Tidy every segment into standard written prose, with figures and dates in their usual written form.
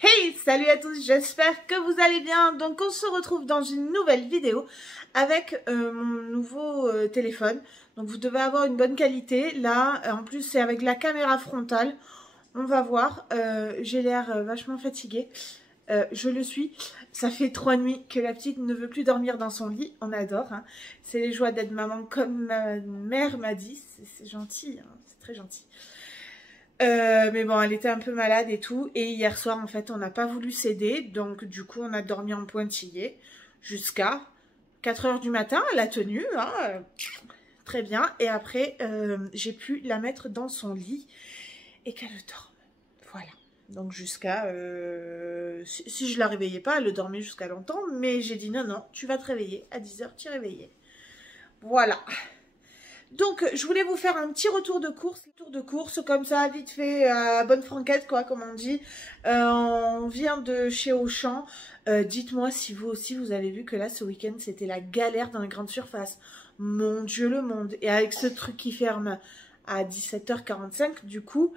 Hey, salut à tous, j'espère que vous allez bien. Donc on se retrouve dans une nouvelle vidéo avec mon nouveau téléphone. Donc vous devez avoir une bonne qualité. Là, en plus c'est avec la caméra frontale. On va voir, j'ai l'air vachement fatiguée. Je le suis. Ça fait 3 nuits que la petite ne veut plus dormir dans son lit. On adore, hein. C'est les joies d'être maman comme ma mère m'a dit. C'est gentil, hein. C'est très gentil. Mais bon, elle était un peu malade et tout. Et hier soir, en fait, on n'a pas voulu céder. Donc, du coup, on a dormi en pointillé jusqu'à 4 h du matin. Elle a tenu, hein, très bien. Et après, j'ai pu la mettre dans son lit et qu'elle dorme. Voilà. Donc, jusqu'à... si je la réveillais pas, elle dormait jusqu'à longtemps. Mais j'ai dit non, non, tu vas te réveiller. À 10 h, tu es réveillée. Voilà. Donc, je voulais vous faire un petit retour de course comme ça, vite fait, bonne franquette, quoi, comme on dit. On vient de chez Auchan. Dites-moi si vous aussi, vous avez vu que là, ce week-end, c'était la galère dans les grandes surfaces. Mon Dieu, le monde. Et avec ce truc qui ferme à 17 h 45, du coup,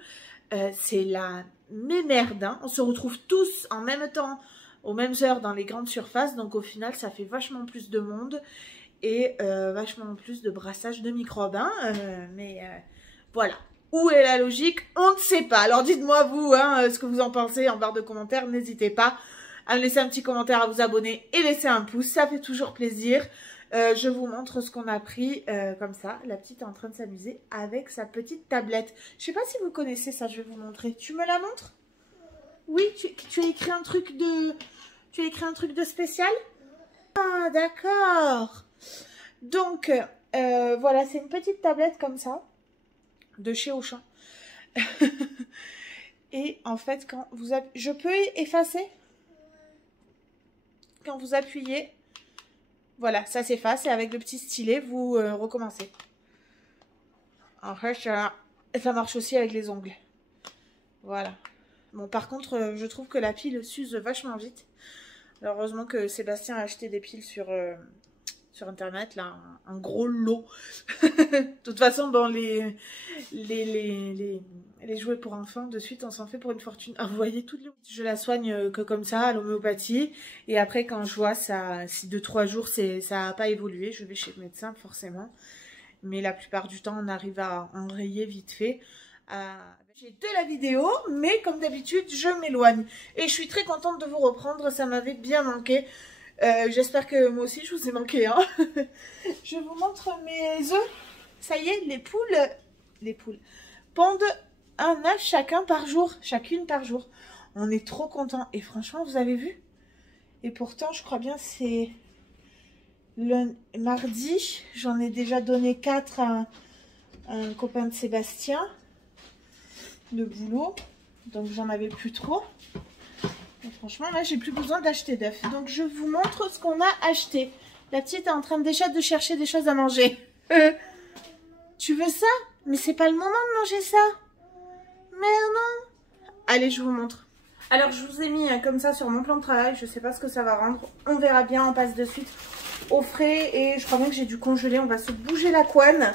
c'est la mémerde, hein. On se retrouve tous en même temps, aux mêmes heures dans les grandes surfaces. Donc, au final, ça fait vachement plus de monde. Et vachement plus de brassage de microbes, hein, voilà. Où est la logique? On ne sait pas. Alors dites-moi vous, hein, ce que vous en pensez en barre de commentaires. N'hésitez pas à me laisser un petit commentaire, à vous abonner et laisser un pouce. Ça fait toujours plaisir. Je vous montre ce qu'on a pris comme ça. La petite est en train de s'amuser avec sa petite tablette. Je sais pas si vous connaissez ça, je vais vous montrer. Tu me la montres? Oui, tu as écrit un truc de... Tu as écrit un truc de spécial? Ah, d'accord. Donc, voilà, c'est une petite tablette comme ça, de chez Auchan. Et en fait, quand vous... Je peux effacer? Quand vous appuyez, voilà, ça s'efface. Et avec le petit stylet, vous recommencez. En fait, ça marche aussi avec les ongles. Voilà. Bon, par contre, je trouve que la pile s'use vachement vite. Alors, heureusement que Sébastien a acheté des piles sur internet, là, un gros lot. De toute façon, bon, les jouets pour enfants, de suite, on s'en fait pour une fortune. Ah, vous voyez, je la soigne que comme ça, à l'homéopathie. Et après, quand je vois ça, si 2-3 jours, ça n'a pas évolué, je vais chez le médecin, forcément. Mais la plupart du temps, on arrive à enrayer vite fait. J'ai de la vidéo, mais comme d'habitude, je m'éloigne. Et je suis très contente de vous reprendre, ça m'avait bien manqué. J'espère que moi aussi je vous ai manqué, hein. Je vous montre mes œufs. Ça y est, les poules pondent un œuf chacune par jour. On est trop contents. Et franchement, vous avez vu? Et pourtant, je crois bien c'est le mardi. J'en ai déjà donné 4 à un copain de Sébastien de boulot. Donc j'en avais plus trop. Et franchement, là, j'ai plus besoin d'acheter d'œufs. Donc, je vous montre ce qu'on a acheté. La petite est en train déjà de chercher des choses à manger. Tu veux ça? Mais c'est pas le moment de manger ça. Mais non. Allez, je vous montre. Alors, je vous ai mis comme ça sur mon plan de travail. Je sais pas ce que ça va rendre. On verra bien. On passe de suite au frais. Et je crois bien que j'ai dû congeler. On va se bouger la couenne.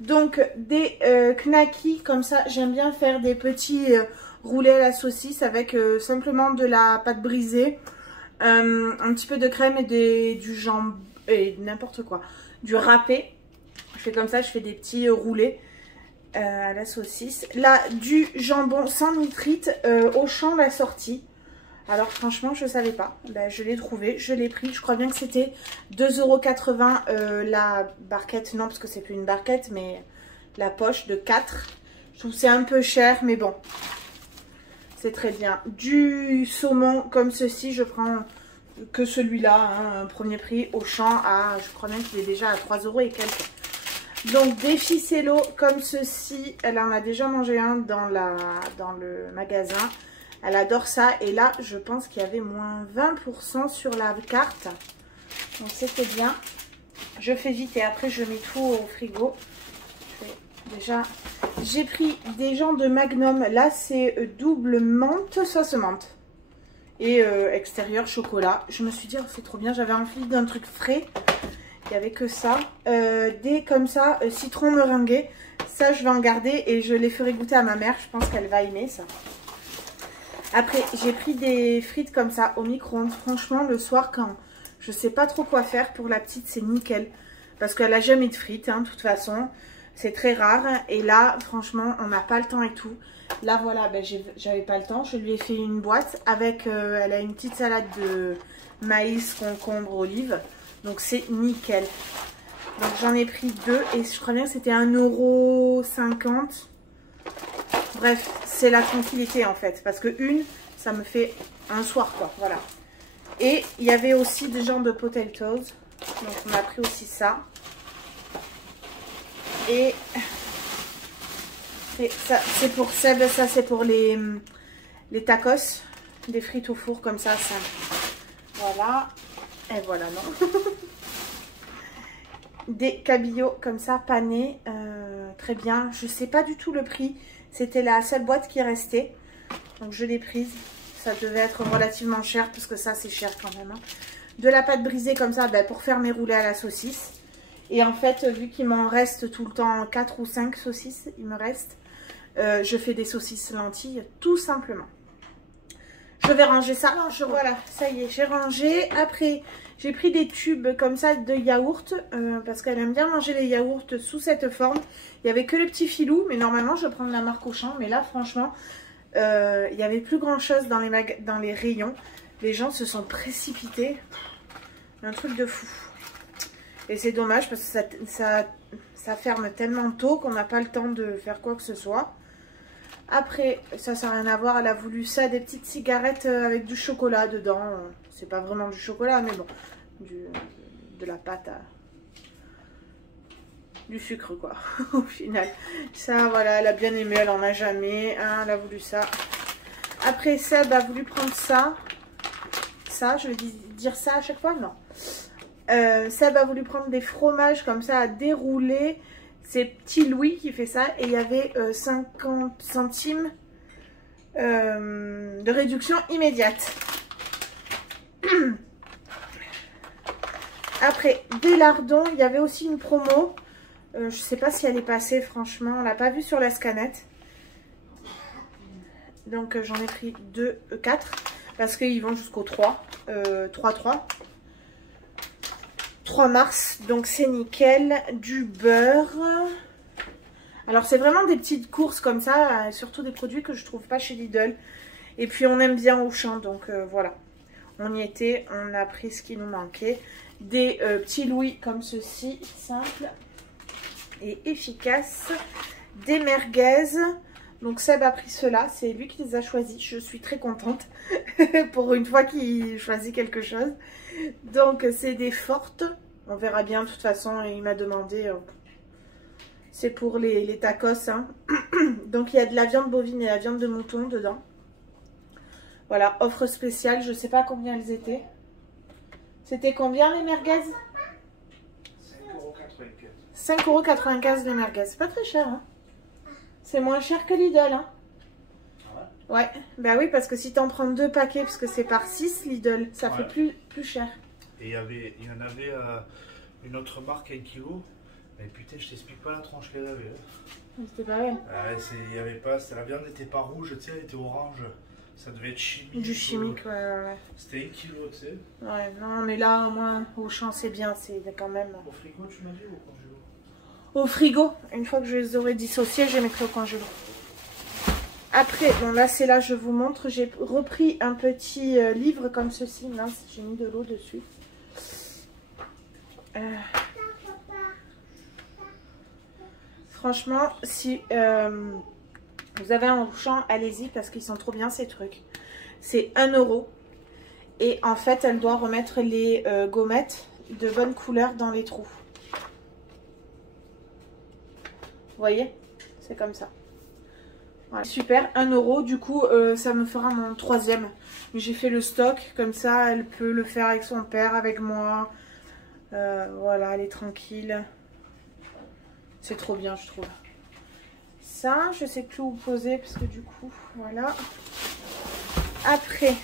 Donc, des knackis comme ça. J'aime bien faire des petits... roulé à la saucisse avec simplement de la pâte brisée, un petit peu de crème et du jambon et n'importe quoi, du râpé. Je fais comme ça, je fais des petits roulés à la saucisse. Là, du jambon sans nitrite, Auchan l'a sorti. Alors franchement, je ne savais pas. Ben, je l'ai trouvé, je l'ai pris. Je crois bien que c'était 2,80 € la barquette. Non, parce que c'est plus une barquette, mais la poche de 4. Je trouve que c'est un peu cher, mais bon. C'est très bien. Du saumon comme ceci, je prends que celui-là, hein, premier prix, Auchan, je crois même qu'il est déjà à 3 € et quelques. Donc des ficellos comme ceci, elle en a déjà mangé un dans le magasin. Elle adore ça. Et là, je pense qu'il y avait moins 20% sur la carte. Donc c'était bien. Je fais vite et après je mets tout au frigo. Déjà, j'ai pris des gens de Magnum. Là, c'est double menthe, sauce menthe. Et extérieur chocolat. Je me suis dit, oh, c'est trop bien. J'avais envie d'un truc frais. Il n'y avait que ça. Des comme ça, citron meringué. Ça, je vais en garder et je les ferai goûter à ma mère. Je pense qu'elle va aimer ça. Après, j'ai pris des frites comme ça au micro-ondes. Franchement, le soir, quand je sais pas trop quoi faire pour la petite, c'est nickel. Parce qu'elle a jamais de frites, hein, de toute façon. C'est très rare. Et là, franchement, on n'a pas le temps et tout. Là, voilà, ben, j'avais pas le temps. Je lui ai fait une boîte avec... elle a une petite salade de maïs, concombre, olive. Donc, c'est nickel. Donc, j'en ai pris 2. Et je crois bien que c'était 1,50 €. Bref, c'est la tranquillité, en fait. Parce que une, ça me fait un soir, quoi. Voilà. Et il y avait aussi des jambes de potatoes. Donc, on a pris aussi ça. Et... ça, c'est pour Seb, ça c'est pour les tacos, des frites au four comme ça. Voilà, et voilà, non. Des cabillaud comme ça, panés, très bien. Je sais pas du tout le prix, c'était la seule boîte qui restait. Donc je l'ai prise, ça devait être relativement cher parce que ça c'est cher quand même. Hein. De la pâte brisée comme ça, ben, pour faire mes roulés à la saucisse. Et en fait, vu qu'il m'en reste tout le temps 4 ou 5 saucisses, il me reste... je fais des saucisses lentilles, tout simplement. Je vais ranger ça. Voilà, ça y est, j'ai rangé. Après, j'ai pris des tubes comme ça de yaourt, parce qu'elle aime bien manger les yaourts sous cette forme. Il n'y avait que le petit filou, mais normalement, je prends de la marque Auchan. Mais là, franchement, il n'y avait plus grand-chose dans les rayons. Les gens se sont précipités. Un truc de fou. Et c'est dommage, parce que ça ferme tellement tôt qu'on n'a pas le temps de faire quoi que ce soit. Après, ça n'a rien à voir, elle a voulu ça, des petites cigarettes avec du chocolat dedans. C'est pas vraiment du chocolat, mais bon, de la pâte à... du sucre, quoi, au final. Ça, voilà, elle a bien aimé, elle en a jamais. Hein, elle a voulu ça. Après, Seb a voulu prendre ça. Ça, je vais dire ça à chaque fois, non. Seb a voulu prendre des fromages comme ça à dérouler. C'est Petit Louis qui fait ça. Et il y avait 50 centimes de réduction immédiate. Après, des lardons. Il y avait aussi une promo. Je ne sais pas si elle est passée, franchement. On ne l'a pas vue sur la scanette. Donc, j'en ai pris 4. Parce qu'ils vont jusqu'au 3. 3 mars, donc c'est nickel. Du beurre. Alors c'est vraiment des petites courses comme ça, surtout des produits que je trouve pas chez Lidl. Et puis on aime bien Auchan, donc voilà. On y était, on a pris ce qui nous manquait. Des petits Louis comme ceci, simples et efficaces. Des merguez. Donc Seb a pris ceux-là, c'est lui qui les a choisis. Je suis très contente pour une fois qu'il choisit quelque chose. Donc c'est des fortes. On verra bien de toute façon. Il m'a demandé. C'est pour les tacos. Hein. Donc il y a de la viande bovine et la viande de mouton dedans. Voilà, offre spéciale. Je ne sais pas combien elles étaient. C'était combien les merguez? 5,95 € les merguez. C'est pas très cher. Hein. C'est moins cher que Lidl. Hein. Ouais, bah oui, parce que si tu en prends 2 paquets, parce que c'est par 6 Lidl, ça fait plus cher. Et il y en avait une autre marque à 1 kg. Mais putain, je t'explique pas la tranche qu'elle avait. C'était pas vrai. Il y avait pas, la viande n'était pas rouge, tu sais, elle était orange. Ça devait être chimique. Du chimique, ouais. C'était 1 kg, tu sais. Ouais, non, mais là, au moins, au champ, c'est bien, c'est quand même... Au frigo, tu m'as dit, ou au congélo? Au frigo. Une fois que je les aurai dissociés, je les mettrai au congélo. Après, bon là c'est là je vous montre, j'ai repris un petit livre comme ceci, mince, j'ai mis de l'eau dessus. Franchement, si vous avez un Auchan, allez-y parce qu'ils sont trop bien ces trucs. C'est 1 € et en fait elle doit remettre les gommettes de bonne couleur dans les trous. Vous voyez? C'est comme ça. Voilà. Super, 1 €, du coup ça me fera mon 3e. J'ai fait le stock, comme ça elle peut le faire avec son père, avec moi. Voilà, elle est tranquille. C'est trop bien je trouve. Ça, je sais plus où poser parce que du coup, voilà. Après,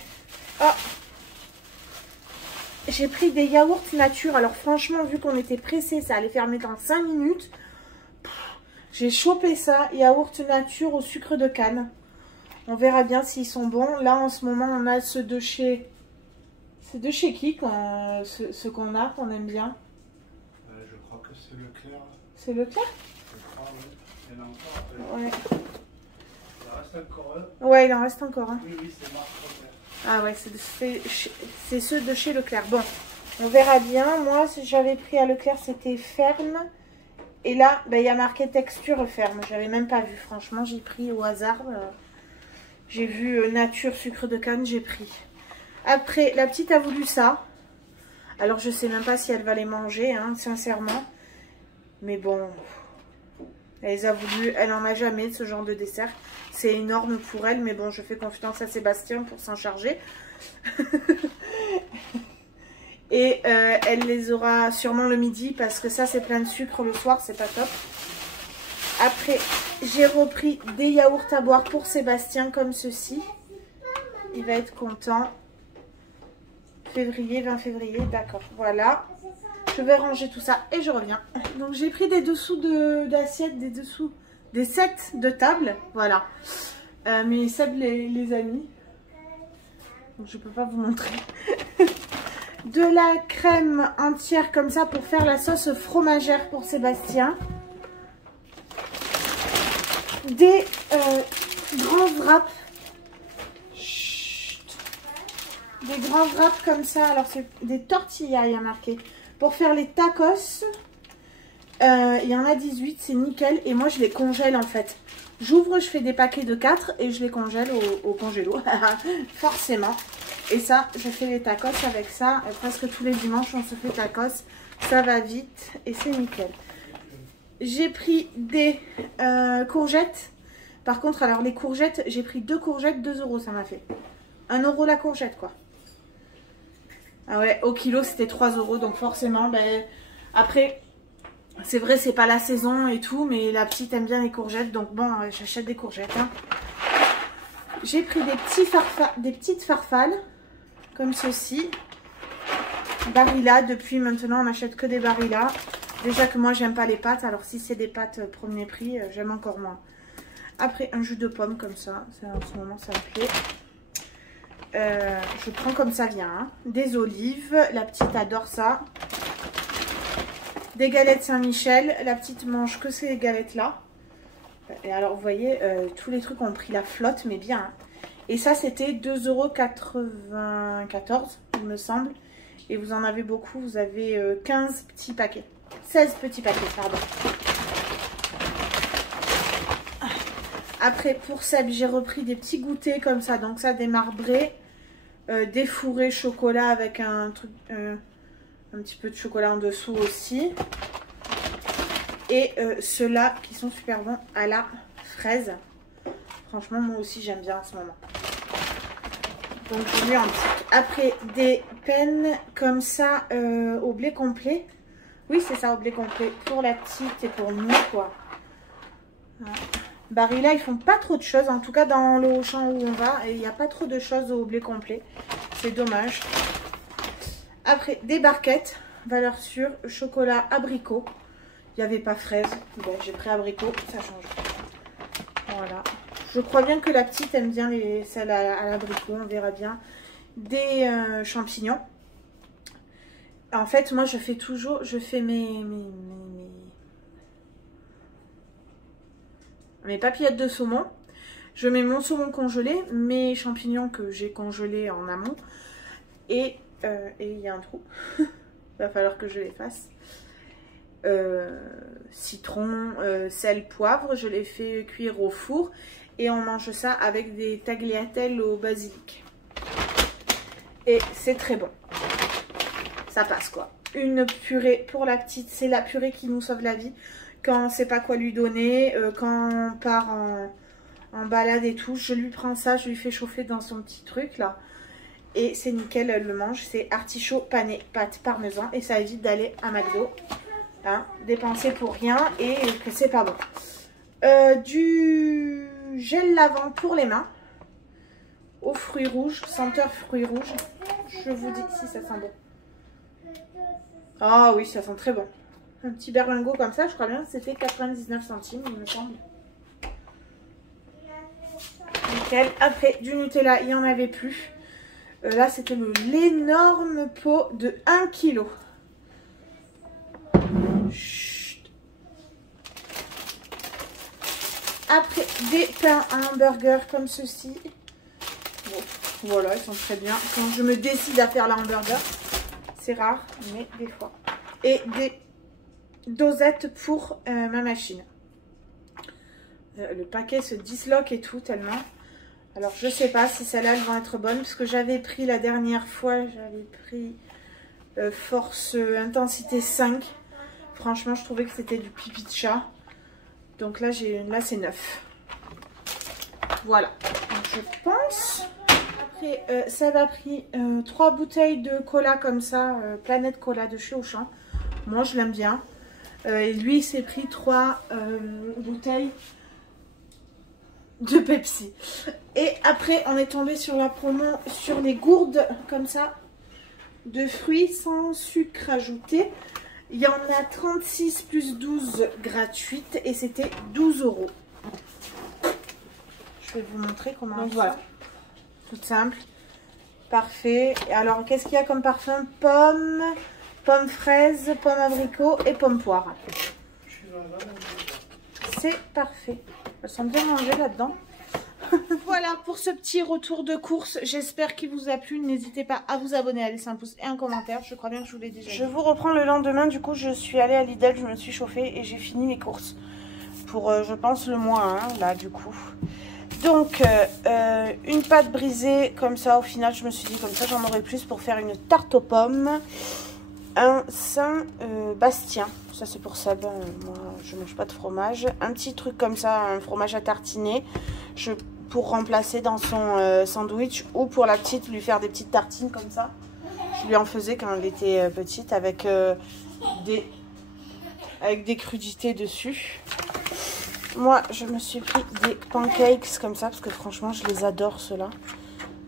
j'ai pris des yaourts nature. Alors franchement, vu qu'on était pressé, ça allait fermer dans 5 minutes. J'ai chopé ça, yaourt nature au sucre de canne. On verra bien s'ils sont bons. Là, en ce moment, on a ceux de chez... C'est de chez qui ceux qu'on a, qu'on aime bien? Je crois que c'est Leclerc. C'est Leclerc? Je crois, oui. Il y en a encore. Ouais. Il en reste encore un. Ouais, il en reste encore un. Oui, c'est marque Leclerc. Ah ouais, c'est ceux de chez Leclerc. Bon, on verra bien. Moi, j'avais pris à Leclerc, c'était ferme. Et là, il y a marqué texture ferme. J'avais même pas vu, franchement. J'ai pris au hasard. J'ai vu nature sucre de canne, j'ai pris. Après, la petite a voulu ça. Alors, je sais même pas si elle va les manger, hein, sincèrement. Mais bon, elle a voulu. Elle en a jamais de ce genre de dessert. C'est énorme pour elle, mais bon, je fais confiance à Sébastien pour s'en charger. Et elle les aura sûrement le midi parce que ça, c'est plein de sucre le soir, c'est pas top. Après, j'ai repris des yaourts à boire pour Sébastien comme ceci. Il va être content. Février, 20 février, d'accord, voilà. Je vais ranger tout ça et je reviens. Donc j'ai pris des dessous d'assiettes, des sets de table, voilà. Mais Seb les a mis. Donc je peux pas vous montrer. De la crème entière comme ça pour faire la sauce fromagère pour Sébastien. Des grands wraps. Des grands wraps comme ça. Alors, c'est des tortillas, il y a marqué. Pour faire les tacos. Il y en a 18, c'est nickel. Et moi, je les congèle en fait. J'ouvre, je fais des paquets de 4 et je les congèle au congélo. Forcément. Et ça, je fais les tacos avec ça. Presque tous les dimanches, on se fait tacos. Ça va vite et c'est nickel. J'ai pris des courgettes. Par contre, alors les courgettes, j'ai pris 2 courgettes, 2 € ça m'a fait. 1 € la courgette, quoi. Ah ouais, au kilo, c'était 3 €. Donc forcément, après, c'est vrai, c'est pas la saison et tout. Mais la petite aime bien les courgettes. Donc bon, j'achète des courgettes. Hein. J'ai pris des petites farfales. Comme ceci. Barilla. Depuis maintenant, on n'achète que des Barilla. Déjà que moi, j'aime pas les pâtes. Alors si c'est des pâtes premier prix, j'aime encore moins. Après, un jus de pomme comme ça. En ce moment, ça me plaît. Je prends comme ça vient. Hein. Des olives. La petite adore ça. Des galettes Saint-Michel. La petite mange que ces galettes-là. Et alors, vous voyez, tous les trucs ont pris la flotte, mais bien. Hein. Et ça, c'était 2,94 €, il me semble. Et vous en avez beaucoup. Vous avez 15 petits paquets. 16 petits paquets, pardon. Après, pour Seb, j'ai repris des petits goûters comme ça. Donc ça, des marbrés. Des fourrés chocolat avec un petit peu de chocolat en dessous aussi. Et ceux-là qui sont super bons à la fraise. Franchement, moi aussi, j'aime bien en ce moment. Donc, j'ai mis un petit. Après, des pennes comme ça au blé complet. Oui, c'est ça, au blé complet. Pour la petite et pour nous, quoi. Voilà. Barilla, ils font pas trop de choses. En tout cas, dans le Auchan où on va, il n'y a pas trop de choses au blé complet. C'est dommage. Après, des barquettes. Valeur sûre. Chocolat abricot. Il n'y avait pas fraise. Bon, j'ai pris abricot. Ça change. Voilà. Je crois bien que la petite aime bien celles à l'abricot. On verra bien. Des champignons. En fait, moi, je fais mes papillettes de saumon. Je mets mon saumon congelé, mes champignons que j'ai congelés en amont. Et il y a un trou. Il va falloir que je les fasse. Citron, sel, poivre. Je les fais cuire au four. Et on mange ça avec des tagliatelles au basilic. Et c'est très bon. Ça passe quoi. Une purée pour la petite. C'est la purée qui nous sauve la vie. Quand on ne sait pas quoi lui donner. Quand on part en balade et tout. Je lui prends ça. Je lui fais chauffer dans son petit truc là. Et c'est nickel. Elle le mange. C'est artichaut pané pâte parmesan. Et ça évite d'aller à McDo. Hein, dépenser pour rien. Et que c'est pas bon. Du gel lavant pour les mains. Aux fruits rouges. Senteur fruits rouges. Je vous dis si ça sent bon. Ah oui, ça sent très bon. Un petit berlingot comme ça, je crois bien que c'était 99 centimes, il me semble. Nickel. Après, du Nutella, il n'y en avait plus. Là, c'était l'énorme pot de 1 kg. Chut. Après, des pains à hamburger comme ceci. Bon, voilà, ils sont très bien. Quand je me décide à faire la hamburger, c'est rare, mais des fois. Et des dosettes pour ma machine. Le paquet se disloque et tout tellement. Alors je sais pas si celles-là elles vont être bonnes. Parce que j'avais pris la dernière fois, j'avais pris force intensité 5. Franchement je trouvais que c'était du pipi de chat. Donc là c'est 9. Voilà. Donc, je pense. Après ça a pris 3 bouteilles de cola comme ça. Planète Cola de chez Auchan. Moi je l'aime bien. Et lui il s'est pris 3 bouteilles de Pepsi. Et après on est tombé sur la promo sur les gourdes comme ça de fruits sans sucre ajouté. Il y en a 36 plus 12 gratuites et c'était 12 €. Je vais vous montrer comment. Donc voilà, tout simple, parfait. Et alors qu'est-ce qu'il y a comme parfum? Pomme fraise, pomme abricot et pomme poire. C'est parfait. Elles sont bien rangées là-dedans. Voilà pour ce petit retour de course. J'espère qu'il vous a plu. N'hésitez pas à vous abonner, à laisser un pouce et un commentaire. Je crois bien que je vous l'ai déjà dit. Je vous reprends le lendemain. Du coup, je suis allée à Lidl, je me suis chauffée et j'ai fini mes courses. Pour, je pense, le mois 1, là, du coup. Donc, une pâte brisée, comme ça. Au final, je me suis dit, comme ça, j'en aurai plus pour faire une tarte aux pommes. Un Saint-Bastien. Ça, c'est pour Seb. Moi, je mange pas de fromage. Un petit truc comme ça, un fromage à tartiner. Pour remplacer dans son sandwich. Ou pour la petite, lui faire des petites tartines comme ça. Je lui en faisais quand elle était petite avec des crudités dessus. Moi, je me suis pris des pancakes comme ça. Parce que franchement, je les adore, ceux-là.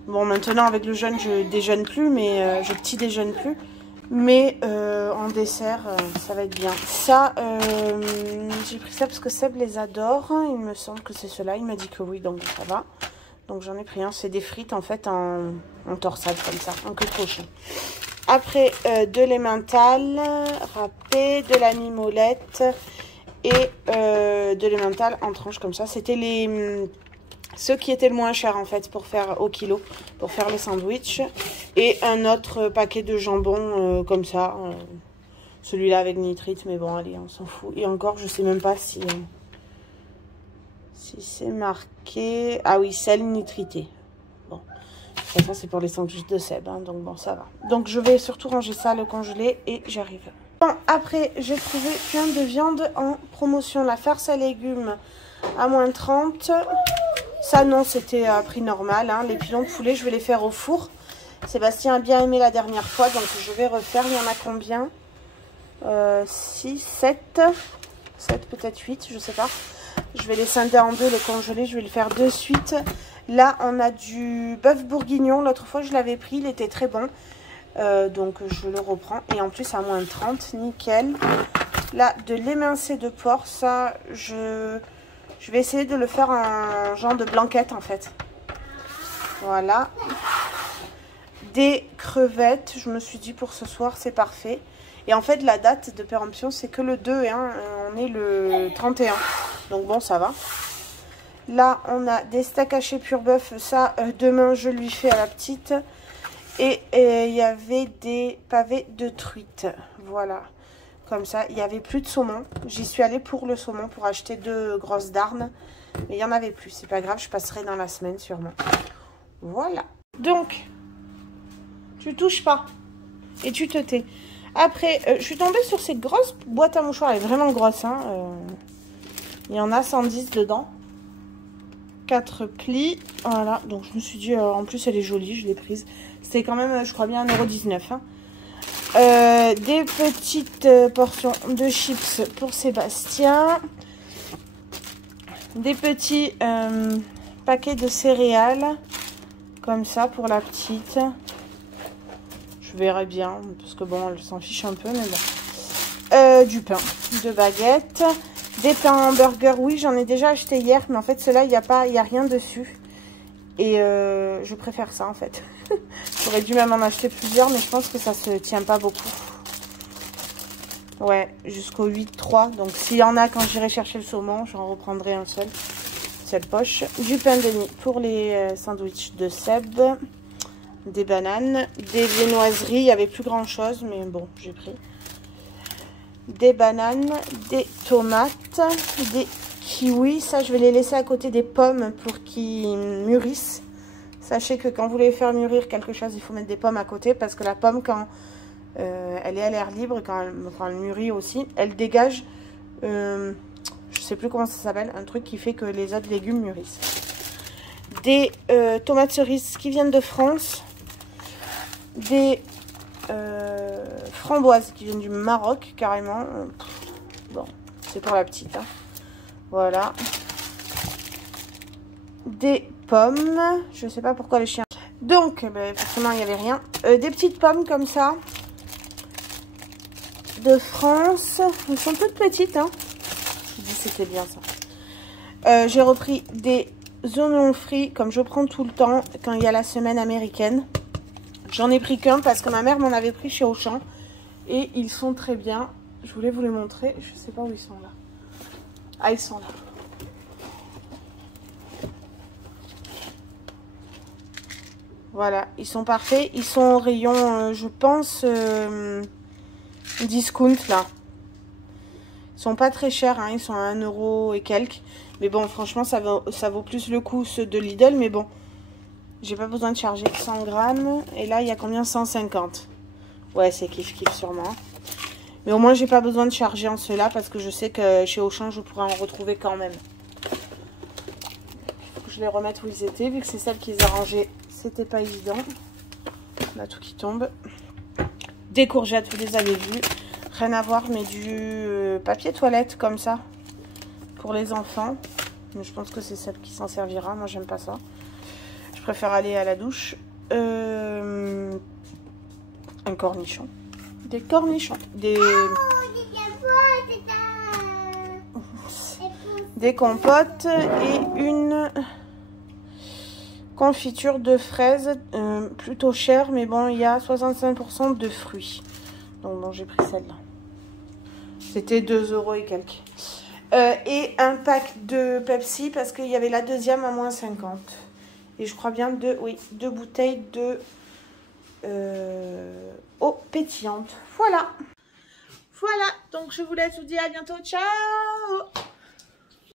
Bon, maintenant, avec le jeûne, je déjeune plus. Mais je petit déjeune plus. Mais en dessert, ça va être bien. Ça, j'ai pris ça parce que Seb les adore. Il me semble que c'est cela. Il m'a dit que oui, donc ça va. Donc j'en ai pris un. C'est des frites en fait en torsade comme ça, en queue de cochon. Après, de l'emmental râpé, de la mimolette et de l'emmental en tranches comme ça. C'était ceux qui étaient le moins cher en fait pour faire au kilo, pour faire le sandwich. Et un autre paquet de jambon comme ça. Celui-là avec nitrite, mais bon, allez, on s'en fout. Et encore, je sais même pas si c'est marqué. Ah oui, sel nitrité. Bon, de toute façon, c'est pour les sandwichs de Seb, hein, donc bon, ça va. Donc, je vais surtout ranger ça, le congelé, et j'arrive. Bon, après, j'ai trouvé plein de viande en promotion. La farce à légumes à moins 30. Ça, non, c'était à prix normal. Hein. Les pilons de poulet, je vais les faire au four. Sébastien a bien aimé la dernière fois, donc je vais refaire. Il y en a combien 6, 7, 7 peut-être 8, je sais pas. Je vais les scinder en deux, les congeler, je vais les faire de suite. Là, on a du bœuf bourguignon. L'autre fois, je l'avais pris, il était très bon. Donc, je le reprends. Et en plus, à moins 30, nickel. Là, de l'émincé de porc, ça, je vais essayer de le faire en genre de blanquette, en fait. Voilà. Des crevettes, je me suis dit pour ce soir, c'est parfait. Et en fait, la date de péremption, c'est que le 2, hein, on est le 31. Donc bon, ça va. Là, on a des steaks hachés pur bœuf. Ça, demain, je lui fais à la petite. Et il y avait des pavés de truite. Voilà. Comme ça, il n'y avait plus de saumon. J'y suis allée pour le saumon, pour acheter 2 grosses darnes. Mais il n'y en avait plus. C'est pas grave, je passerai dans la semaine sûrement. Voilà. Donc, tu touches pas. Et tu te tais. Après, je suis tombée sur cette grosse boîte à mouchoirs. Elle est vraiment grosse. Hein. Il y en a 110 dedans. 4 plis. Voilà. Donc, je me suis dit, en plus, elle est jolie. Je l'ai prise. C'était quand même, je crois bien, 1,19 €. Hein. Des petites portions de chips pour Sébastien. Des petits paquets de céréales. Comme ça, pour la petite. Je verrai bien, parce que bon, elle s'en fiche un peu, mais bon. Du pain, 2 baguettes. Des pains hamburger, oui, j'en ai déjà acheté hier, mais en fait, ceux-là, il n'y a rien dessus. Et je préfère ça en fait. J'aurais dû même en acheter plusieurs, mais je pense que ça se tient pas beaucoup. Ouais, jusqu'au 8,3. Donc s'il y en a quand j'irai chercher le saumon, j'en reprendrai un seul. Cette poche. Du pain de mie pour les sandwichs de Seb. Des bananes. Des viennoiseries. Il n'y avait plus grand chose, mais bon, j'ai pris. Des bananes. Des tomates. Des kiwis. Ça, je vais les laisser à côté des pommes pour qu'ils mûrissent. Sachez que quand vous voulez faire mûrir quelque chose, il faut mettre des pommes à côté. Parce que la pomme, quand elle est à l'air libre, quand elle mûrit aussi, elle dégage... je sais plus comment ça s'appelle, un truc qui fait que les autres légumes mûrissent. Des tomates cerises qui viennent de France. Des framboises qui viennent du Maroc, carrément. Bon, c'est pour la petite. Hein. Voilà. Des pommes. Je sais pas pourquoi les chiens... Donc, ben, forcément, il n'y avait rien. Des petites pommes comme ça. De France. Elles sont toutes petites, hein. C'était bien ça. J'ai repris des oignons frits comme je prends tout le temps quand il y a la semaine américaine. J'en ai pris qu'un parce que ma mère m'en avait pris chez Auchan et ils sont très bien. Je voulais vous les montrer. Je sais pas où ils sont là. Ah, ils sont là. Voilà, ils sont parfaits. Ils sont au rayon, je pense, discount là. Ils sont pas très chers, hein, ils sont à 1 € et quelques. Mais bon, franchement, ça vaut plus le coup ceux de Lidl. Mais bon, j'ai pas besoin de charger 100 grammes. Et là, il y a combien? 150. Ouais, c'est kiff-kiff sûrement. Mais au moins, j'ai pas besoin de charger en ceux-là parce que je sais que chez Auchan, je pourrais en retrouver quand même. Il faut que je les remette où ils étaient. Vu que c'est celle qui les a rangés, c'était pas évident. On a tout qui tombe. Des courgettes, vous les avez vues. Rien à voir, mais du papier toilette comme ça pour les enfants. Mais je pense que c'est celle qui s'en servira. Moi, j'aime pas ça. Je préfère aller à la douche. Un cornichon. Des cornichons. Des compotes et une confiture de fraises. Plutôt chère, mais bon, il y a 65% de fruits. Donc bon, j'ai pris celle-là. C'était 2 € et quelques. Et un pack de Pepsi parce qu'il y avait la deuxième à moins 50. Et je crois bien deux bouteilles de eau pétillante. Voilà. Voilà. Donc je vous laisse, je vous dis à bientôt. Ciao.